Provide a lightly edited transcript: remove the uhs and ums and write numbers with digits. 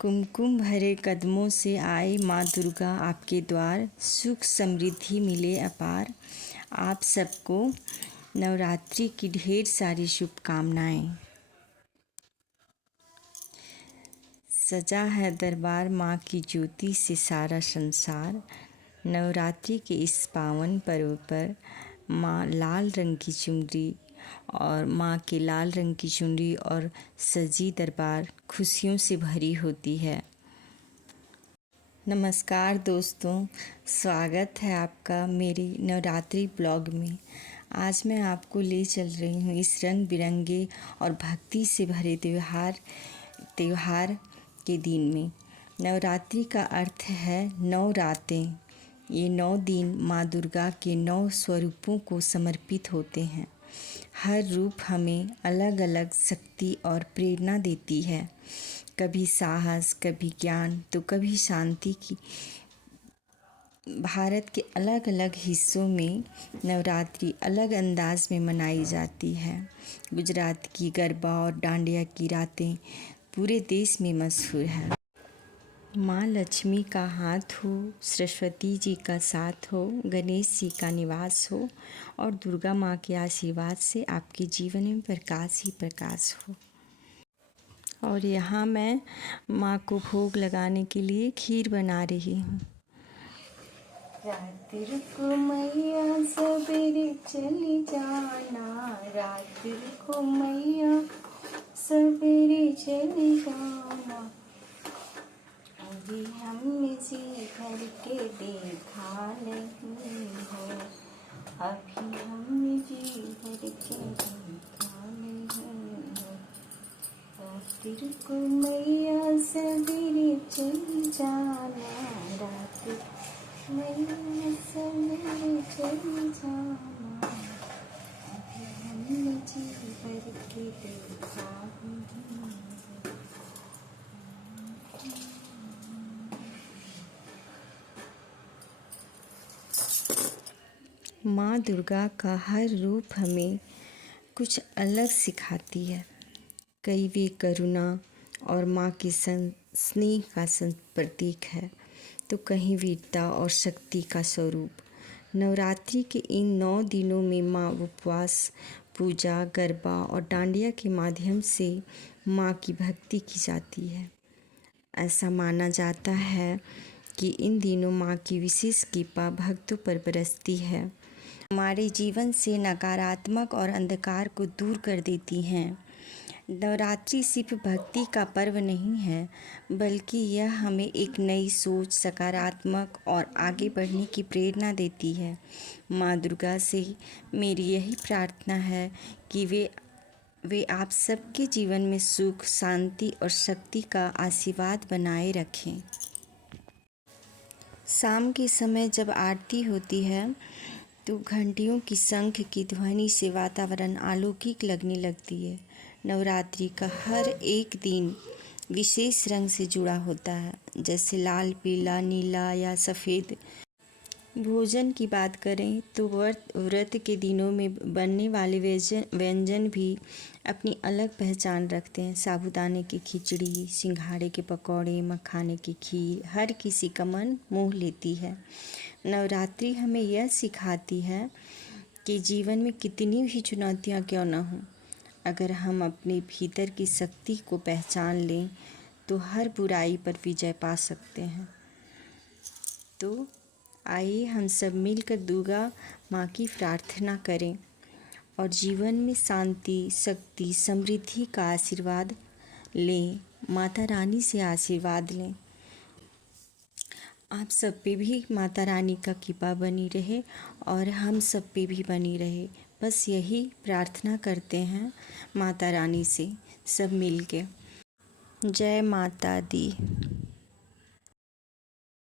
कुमकुम भरे कदमों से आए माँ दुर्गा आपके द्वार, सुख समृद्धि मिले अपार। आप सबको नवरात्रि की ढेर सारी शुभकामनाएं। सजा है दरबार माँ की ज्योति से सारा संसार। नवरात्रि के इस पावन पर्व पर माँ लाल रंग की चुनरी और माँ के लाल रंग की चुनरी और सजी दरबार खुशियों से भरी होती है। नमस्कार दोस्तों, स्वागत है आपका मेरी नवरात्रि ब्लॉग में। आज मैं आपको ले चल रही हूँ इस रंग बिरंगे और भक्ति से भरे त्योहार के दिन में। नवरात्रि का अर्थ है 9 रातें। ये 9 दिन माँ दुर्गा के 9 स्वरूपों को समर्पित होते हैं। हर रूप हमें अलग अलग शक्ति और प्रेरणा देती है, कभी साहस, कभी ज्ञान तो कभी शांति की। भारत के अलग अलग हिस्सों में नवरात्रि अलग अंदाज में मनाई जाती है। गुजरात की गरबा और डांडिया की रातें पूरे देश में मशहूर है। माँ लक्ष्मी का हाथ हो, सरस्वती जी का साथ हो, गणेश जी का निवास हो और दुर्गा माँ के आशीर्वाद से आपके जीवन में प्रकाश ही प्रकाश हो। और यहाँ मैं माँ को भोग लगाने के लिए खीर बना रही हूँ। रात को मैया सवेरे चली जाना, रात को मैया सवेरे चली जाना। अभी हमने जी भर के देखा नहीं हो, अभी हमने जी भर के देखा नहीं हो। रात को मैया सवेरे चली जाना, रात मैया सवेरे चली जाना। अभी हमने जी भर के देखा नहीं हो। माँ दुर्गा का हर रूप हमें कुछ अलग सिखाती है। कई वे करुणा और माँ के स्नेह का प्रतीक है, तो कहीं वीरता और शक्ति का स्वरूप। नवरात्रि के इन 9 दिनों में माँ उपवास, पूजा, गरबा और डांडिया के माध्यम से माँ की भक्ति की जाती है। ऐसा माना जाता है कि इन दिनों माँ की विशेष कृपा भक्तों पर बरसती है, हमारे जीवन से नकारात्मक और अंधकार को दूर कर देती हैं। नवरात्रि सिर्फ भक्ति का पर्व नहीं है, बल्कि यह हमें एक नई सोच, सकारात्मक और आगे बढ़ने की प्रेरणा देती है। माँ दुर्गा से मेरी यही प्रार्थना है कि वे आप सबके जीवन में सुख, शांति और शक्ति का आशीर्वाद बनाए रखें। शाम के समय जब आरती होती है तो घंटियों की शंख की ध्वनि से वातावरण अलौकिक लगने लगती है। नवरात्रि का हर एक दिन विशेष रंग से जुड़ा होता है, जैसे लाल, पीला, नीला या सफ़ेद। भोजन की बात करें तो व्रत के दिनों में बनने वाले व्यंजन भी अपनी अलग पहचान रखते हैं। साबूदाने की खिचड़ी, सिंघाड़े के पकौड़े, मखाने की खीर हर किसी का मन मोह लेती है। नवरात्रि हमें यह सिखाती है कि जीवन में कितनी भी चुनौतियाँ क्यों न हों, अगर हम अपने भीतर की शक्ति को पहचान लें तो हर बुराई पर विजय पा सकते हैं। तो आइए हम सब मिलकर दुर्गा माँ की प्रार्थना करें और जीवन में शांति, शक्ति, समृद्धि का आशीर्वाद लें। माता रानी से आशीर्वाद लें। आप सब पे भी माता रानी का कृपा बनी रहे और हम सब पे भी बनी रहे। बस यही प्रार्थना करते हैं माता रानी से सब मिल के। जय माता दी।